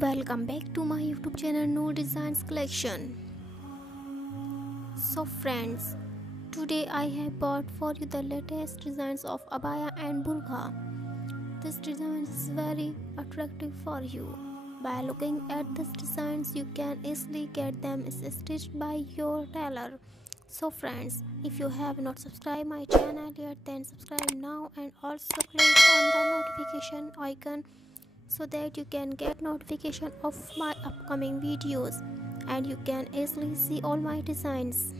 Welcome back to my YouTube channel No Designs Collection. So friends, today I have brought for you the latest designs of Abaya and Burqa. This design is very attractive for you. By looking at these designs, you can easily get them stitched by your tailor. So friends, if you have not subscribed my channel yet, then subscribe now and also click on the notification icon so that you can get notification of my upcoming videos and you can easily see all my designs.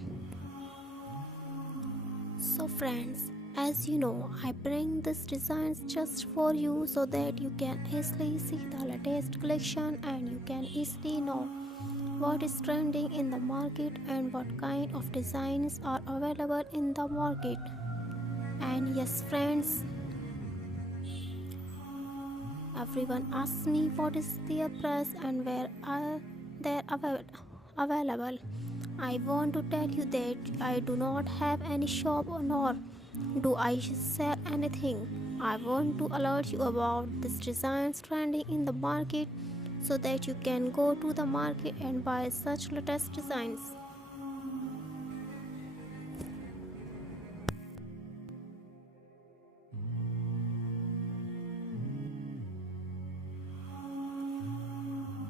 So friends, as you know, I bring these designs just for you so that you can easily see the latest collection and you can easily know what is trending in the market and what kind of designs are available in the market. And yes friends, everyone asks me what is their price and where are they available. I want to tell you that I do not have any shop nor do I sell anything. I want to alert you about these designs trending in the market so that you can go to the market and buy such latest designs.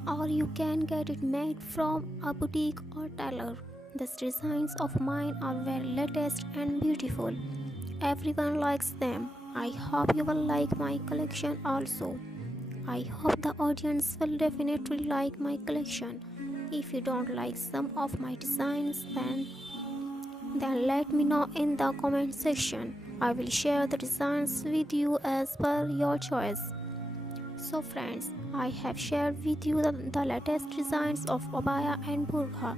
Or you can get it made from a boutique or tailor. These designs of mine are very latest and beautiful. Everyone likes them. I hope you will like my collection also. I hope the audience will definitely like my collection. If you don't like some of my designs, then let me know in the comment section. I will share the designs with you as per your choice. So friends, I have shared with you the latest designs of Abaya and Burqa.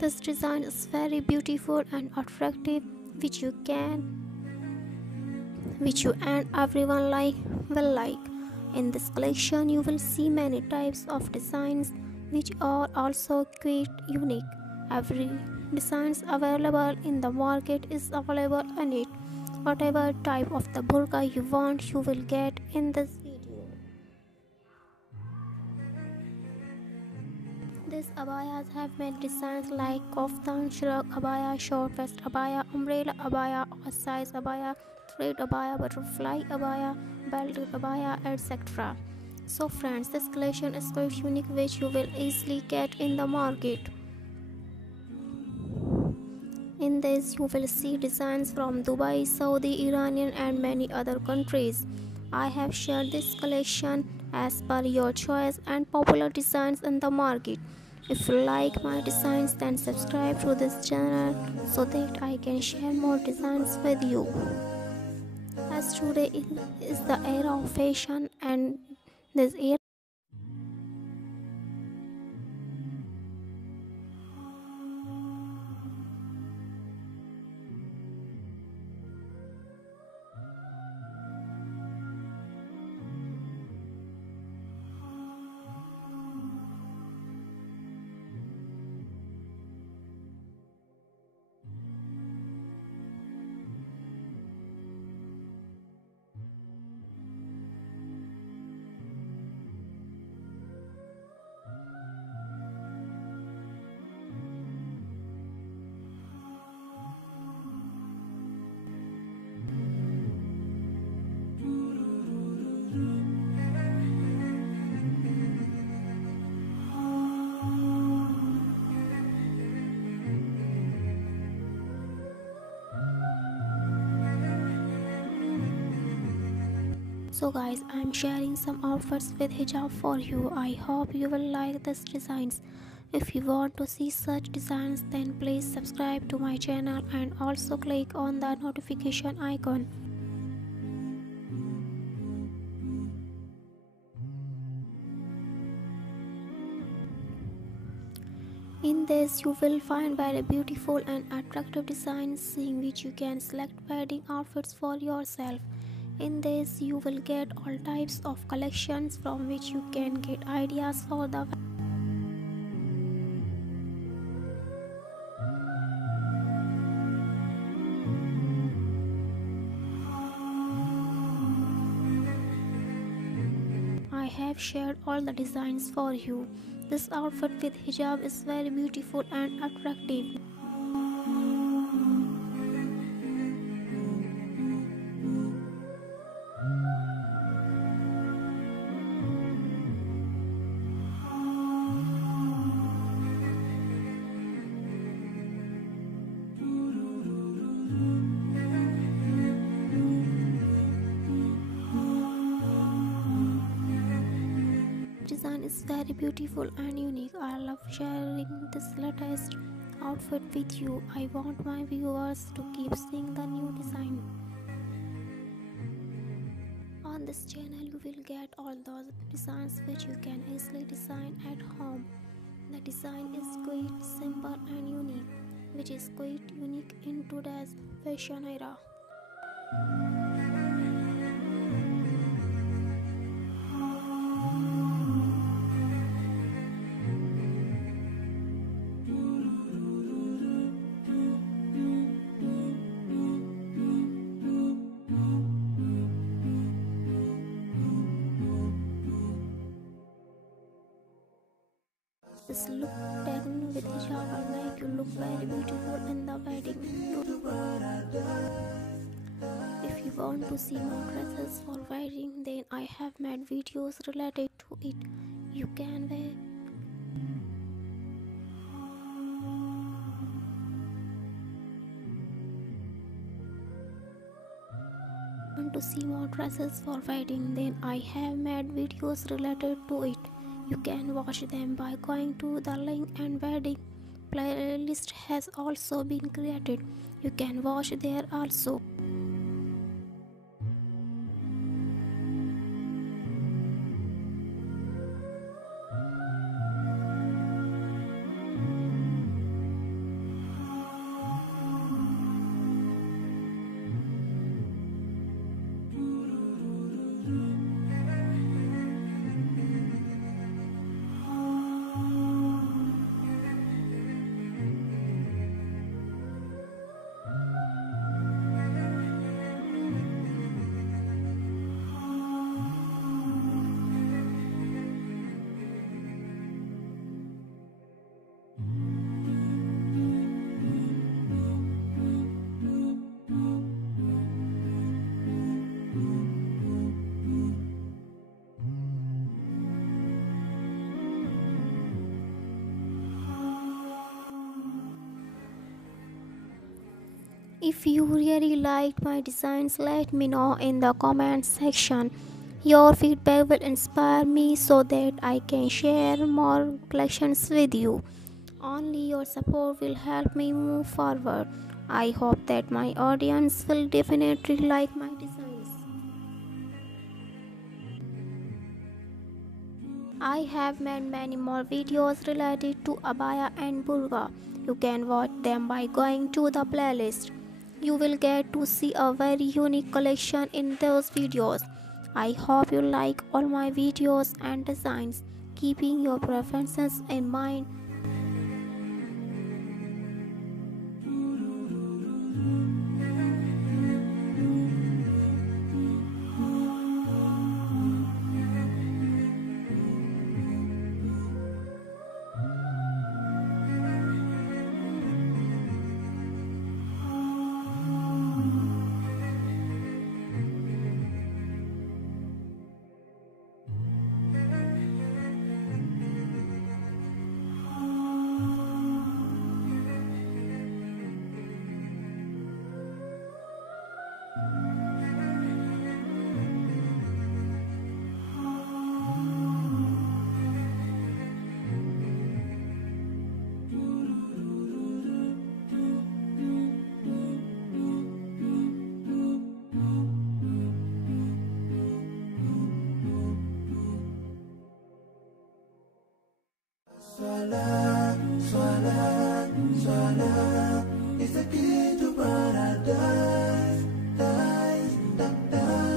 This design is very beautiful and attractive, which you and everyone will like. In this collection, you will see many types of designs which are also quite unique. Every designs available in the market is available in it. Whatever type of the burqa you want, you will get in this video. These abayas have many designs like koftan, shrug abaya, short vest abaya, umbrella abaya, oversized abaya, thread abaya, butterfly abaya, belted abaya, etc. So friends, this collection is quite unique which you will easily get in the market. In this you will see designs from Dubai, Saudi, Iranian and many other countries. I have shared this collection as per your choice and popular designs in the market. If you like my designs, then subscribe to this channel so that I can share more designs with you. As today is the era of fashion and this era So guys, I'm sharing some outfits with hijab for you. I hope you will like these designs. If you want to see such designs, then please subscribe to my channel and also click on the notification icon. In this you will find very beautiful and attractive designs in which you can select wedding outfits for yourself. In this you will get all types of collections from which you can get ideas for the I have shared all the designs for you. This outfit with hijab is very beautiful and attractive. Design is very beautiful and unique. I love sharing this latest outfit with you. I want my viewers to keep seeing the new design. On this channel you will get all those designs which you can easily design at home. The design is quite simple and unique, which is quite unique in today's fashion era. This look taken with hijab will make you look very beautiful in the wedding. If you want to see more dresses for wedding, then I have made videos related to it. You can Want to see more dresses for wedding, then I have made videos related to it. You can watch them by going to the link, and wedding playlist has also been created. You can watch there also. If you really liked my designs, let me know in the comment section. Your feedback will inspire me so that I can share more collections with you. Only your support will help me move forward. I hope that my audience will definitely like my designs. I have made many more videos related to Abaya and Burqa. You can watch them by going to the playlist. You will get to see a very unique collection in those videos. I hope you like all my videos and designs, keeping your preferences in mind. Salam, salam, salam is the key to paradise. Dice, duck, dice.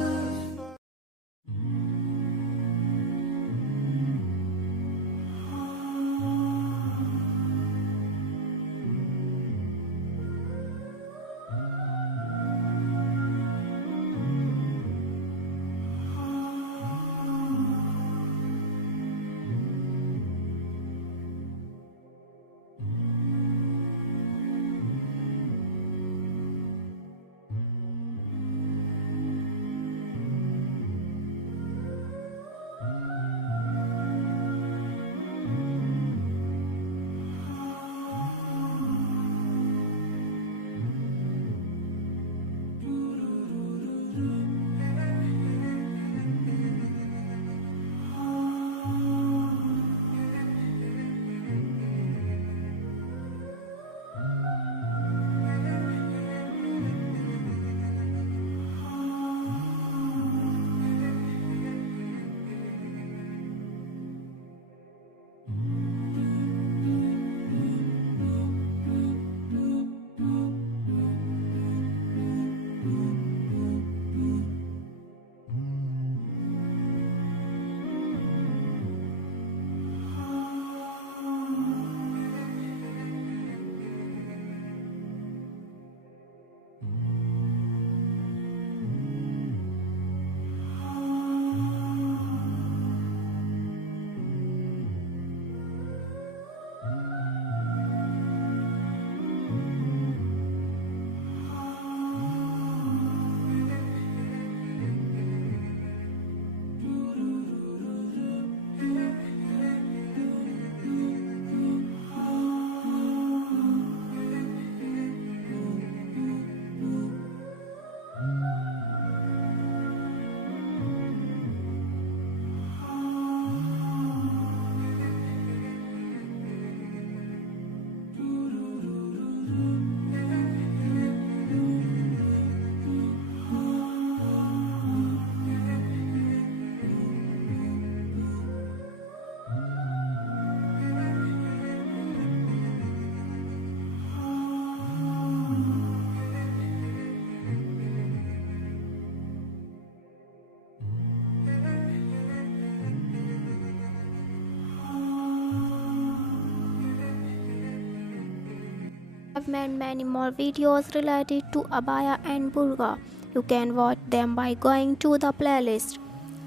have made many more videos related to abaya and burqa. You can watch them by going to the playlist.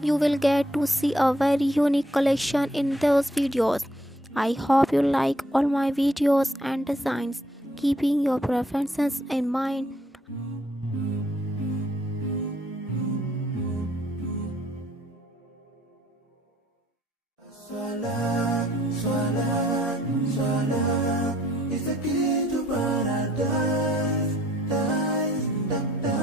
You will get to see a very unique collection in those videos. I hope you like all my videos and designs, keeping your preferences in mind. Salat, salat, salat is the key to paradise. Dice, duck, dice.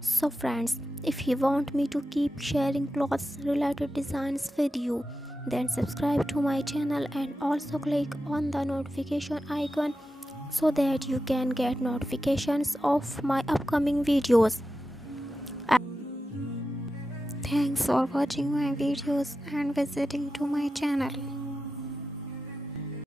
So friends, if you want me to keep sharing clothes related designs with you, then subscribe to my channel and also click on the notification icon so that you can get notifications of my upcoming videos. Thanks for watching my videos and visiting to my channel.